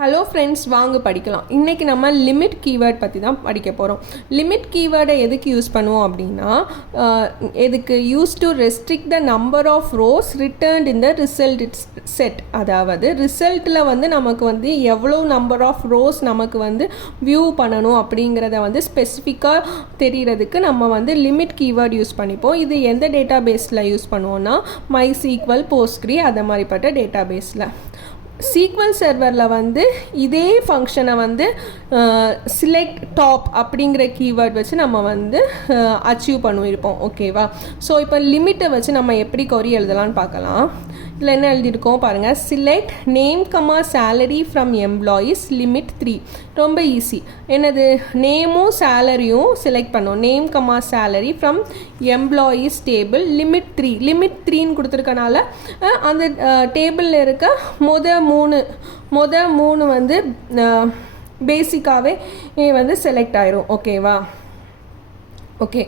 Hello friends, வாங்க படிக்கலாம். இன்றைக்கி நம்ம லிமிட் கீவேர்ட் பற்றி தான் படிக்க போகிறோம். லிமிட் கீவேர்டை எதுக்கு யூஸ் பண்ணுவோம் அப்படின்னா, எதுக்கு use to restrict the number of rows returned in the result set. அதாவது ரிசல்ட்டில் வந்து நமக்கு வந்து எவ்வளோ நம்பர் ஆஃப் ரோஸ் நமக்கு வந்து வியூ பண்ணணும் அப்படிங்கிறத வந்து ஸ்பெசிஃபிக்காக தெரிகிறதுக்கு நம்ம வந்து லிமிட் கீவேர்ட் யூஸ் பண்ணிப்போம். இது எந்த டேட்டா பேஸில் யூஸ் பண்ணுவோன்னா, MySQL, Postgre அந்த மாதிரிப்பட்ட டேட்டா பேஸில். SQL சர்வரில் வந்து இதே ஃபங்க்ஷனை வந்து சிலெக்ட் டாப் அப்படிங்கிற கீவேர்ட் வச்சு நம்ம வந்து அச்சீவ் பண்ணியிருப்போம். ஓகேவா? ஸோ இப்போ லிமிட்டை வச்சு நம்ம எப்படி கொரி எழுதலான்னு பார்க்கலாம். இதில் என்ன எழுதியிருக்கோம் பாருங்கள். Select name comma salary from employees limit 3. ரொம்ப ஈஸி. என்னது? நேமும் சேலரியும் செலக்ட் பண்ணோம். Name comma salary from employees table limit 3. Limit 3ன்னு கொடுத்துருக்கனால அந்த டேபிளில் இருக்க மொதல் மூணு வந்து பேசிக்காகவே வந்து செலக்ட் ஆயிரும். ஓகேவா? ஓகே,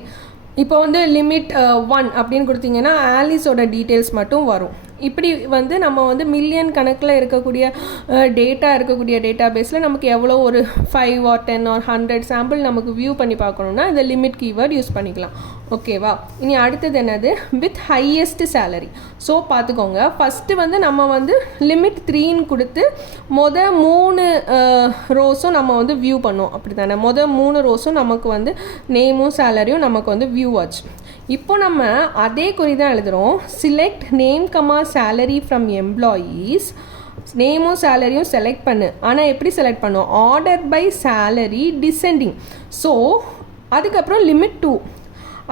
இப்போ வந்து லிமிட் 1 அப்படின்னு கொடுத்தீங்கன்னா ஆலிஸோட டீட்டெயில்ஸ் மட்டும் வரும். இப்படி வந்து நம்ம வந்து மில்லியன் கணக்கில் இருக்கக்கூடிய டேட்டா பேஸில் நமக்கு எவ்வளோ ஒரு 5 or 10 or 100 சாம்பிள் நமக்கு வியூ பண்ணி பார்க்கணுன்னா இந்த லிமிட் கீவேர்ட் யூஸ் பண்ணிக்கலாம். ஓகேவா? இனி அடுத்தது என்னது? With highest salary. ஸோ பார்த்துக்கோங்க, ஃபஸ்ட்டு வந்து நம்ம வந்து லிமிட் 3ன்னு கொடுத்து மொதல் 3 ரோஸும் நம்ம வந்து வியூ பண்ணோம். அப்படி தானே? மொதல் 3 ரோஸும் நமக்கு வந்து நேமும் சேலரியும் நமக்கு வந்து வியூ ஆச்சு. இப்போ நம்ம அதே குறி தான் எழுதுகிறோம். Select name comma salary from employees. நேமும் சேலரியும் செலக்ட் பண்ணு. ஆனால் எப்படி செலக்ட் பண்ணும்? Order by salary descending. So அதுக்கப்புறம் லிமிட் 2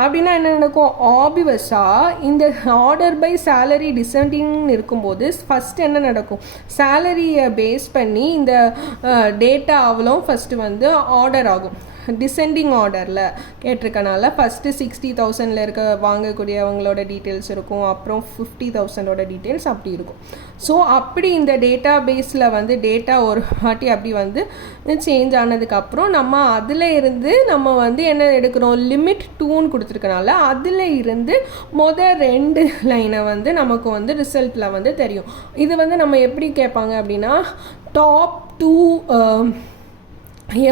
அப்படின்னா என்ன நடக்கும்? ஆப்வியஸாக இந்த ஆர்டர் பை சேலரி டிசெண்டிங்னு இருக்கும்போது ஃபஸ்ட்டு என்ன நடக்கும்? சேலரியை பேஸ் பண்ணி இந்த டேட்டா அவ்வளோ ஃபஸ்ட்டு வந்து ஆர்டர் ஆகும். டிசெண்டிங் ஆர்டரில் கேட்டிருக்கனால ஃபஸ்ட்டு 60,000 இருக்க வாங்கக்கூடியவங்களோட டீட்டெயில்ஸ் இருக்கும், அப்புறம் 50,000 டீட்டெயில்ஸ் அப்படி இருக்கும். ஸோ அப்படி இந்த டேட்டா பேஸில் வந்து டேட்டா ஒரு வாட்டி அப்படி வந்து சேஞ்ச் ஆனதுக்கப்புறம் நம்ம அதில் இருந்து நம்ம வந்து என்ன எடுக்கிறோம்? லிமிட் 2ன்னு கொடுத்துருக்கனால அதில் இருந்து மொதல் 2 லைனை வந்து நமக்கு வந்து ரிசல்ட்டில் வந்து தெரியும். இது வந்து நம்ம எப்படி கேட்பாங்க அப்படின்னா, டாப் 2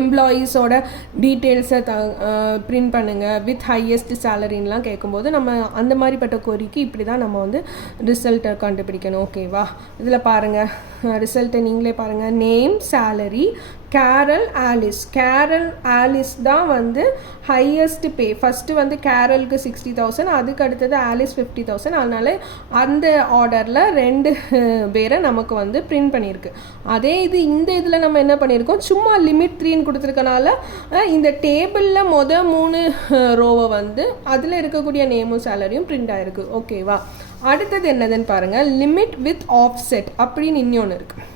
எம்ப்ளாயீஸோட டீட்டெயில்ஸை பிரிண்ட் பண்ணுங்கள் வித் ஹையஸ்ட் சேலரின்லாம் கேட்கும்போது நம்ம அந்த மாதிரிப்பட்ட கோரிக்கை இப்படி தான் நம்ம வந்து ரிசல்ட்டை கண்டுபிடிக்கணும். ஓகேவா? இதில் பாருங்கள், ரிசல்ட்டை நீங்களே பாருங்கள். நேம், சேலரி, கேரல், ஆலிஸ் தான் வந்து ஹையஸ்ட் பே. ஃபஸ்ட்டு வந்து கேரலுக்கு 60,000, அதுக்கு அடுத்தது ஆலிஸ் 50,000. அதனால அந்த ஆர்டரில் 2 பேரை நமக்கு வந்து பிரிண்ட் பண்ணியிருக்கு. அதே இது இந்த இதில் நம்ம என்ன பண்ணியிருக்கோம்? சும்மா லிமிட் 3ன்னு கொடுத்துருக்கனால இந்த டேபிளில் மொதல் 3 ரோவை வந்து அதில் இருக்கக்கூடிய நேமும் சேலரியும் பிரிண்ட் ஆகிருக்கு. ஓகேவா? அடுத்தது என்னதுன்னு பாருங்கள். லிமிட் வித் ஆஃப்செட் அப்படின்னு இன்னொன்று இருக்குது.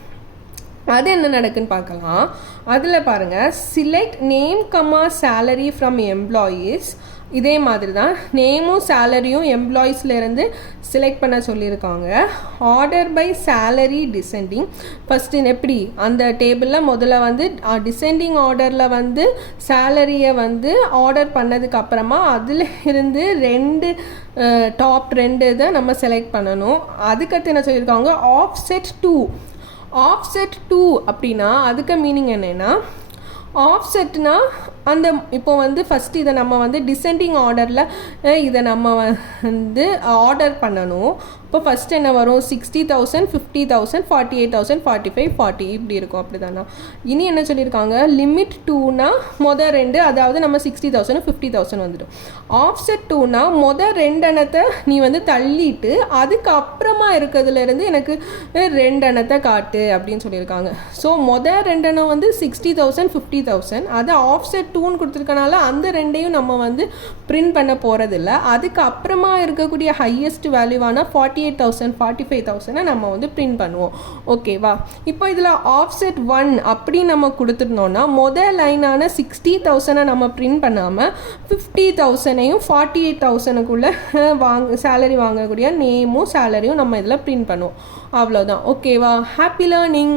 அது என்ன நடக்குன்னு பார்க்கலாம். அதில் பாருங்கள். Select name comma salary from employees. இதே மாதிரி தான் நேமும் சேலரியும் எம்ப்ளாயீஸ்லேருந்து செலக்ட் பண்ண சொல்லியிருக்காங்க. Order by salary descending. First எப்படி அந்த டேபிளில் முதல்ல வந்து டிசெண்டிங் ஆர்டரில் வந்து சேலரியை வந்து ஆர்டர் பண்ணதுக்கு அப்புறமா அதில் இருந்து 2 டாப் 2 இதை நம்ம செலக்ட் பண்ணணும். அதுக்கடுத்து என்ன சொல்லியிருக்காங்க? ஆஃப்செட் 2 அப்படின்னா அதுக்கு மீனிங் என்னென்னா, ஆஃப்செட்னா அந்த இப்போ வந்து ஃபஸ்ட்டு இதை நம்ம வந்து டிசெண்டிங் ஆர்டரில் இதை நம்ம வந்து ஆர்டர் பண்ணணும். இப்போ ஃபஸ்ட்டு என்ன வரும்? 60,000, 50,000, 48,000, 45, 40 இப்படி இருக்கும். அப்படி தானா? இனி என்ன சொல்லியிருக்காங்க? லிமிட் 2னா மொதல் 2, அதாவது நம்ம 60,000, 50,000 வந்துடும். ஆஃப்செட் 2னா மொதல் 2 எண்ணத்தை நீ வந்து தள்ளிட்டு அதுக்கப்புறமா இருக்கிறதுலேருந்து எனக்கு 2 எண்ணத்தை காட்டு அப்படின்னு சொல்லியிருக்காங்க. ஸோ மொதல் 2 எண்ணம் வந்து 60,000, 50,000. அது ஆஃப்செட் 2ன்னு கொடுத்துருக்கனால அந்த 2ஐயும் நம்ம வந்து பிரிண்ட் பண்ண போகிறதில்ல. அதுக்கப்புறமா இருக்கக்கூடிய ஹையஸ்ட் வேல்யூவான 48,000, 45,000 நம்ம வந்து பிரிண்ட் பண்ணுவோம். ஓகேவா? இப்போ இதில் ஆஃப்செட் 1 அப்படி நம்ம கொடுத்துருந்தோன்னா மொதல் லைனான 60,000 நம்ம பிரிண்ட் பண்ணாமல் 50,000ஐயும் 48,000க்குள்ளே சேலரி வாங்கக்கூடிய நேமும் சேலரியும் நம்ம இதில் பிரிண்ட் பண்ணுவோம். அவ்வளோதான். ஓகேவா? Happy learning.